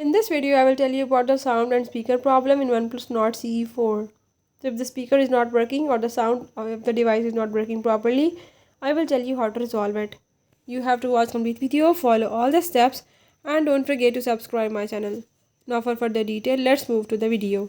In this video, I will tell you about the sound and speaker problem in OnePlus Nord CE4. So if the speaker is not working or the sound or if the device is not working properly, I will tell you how to resolve it. You have to watch complete video, follow all the steps and don't forget to subscribe my channel. Now for further detail, let's move to the video.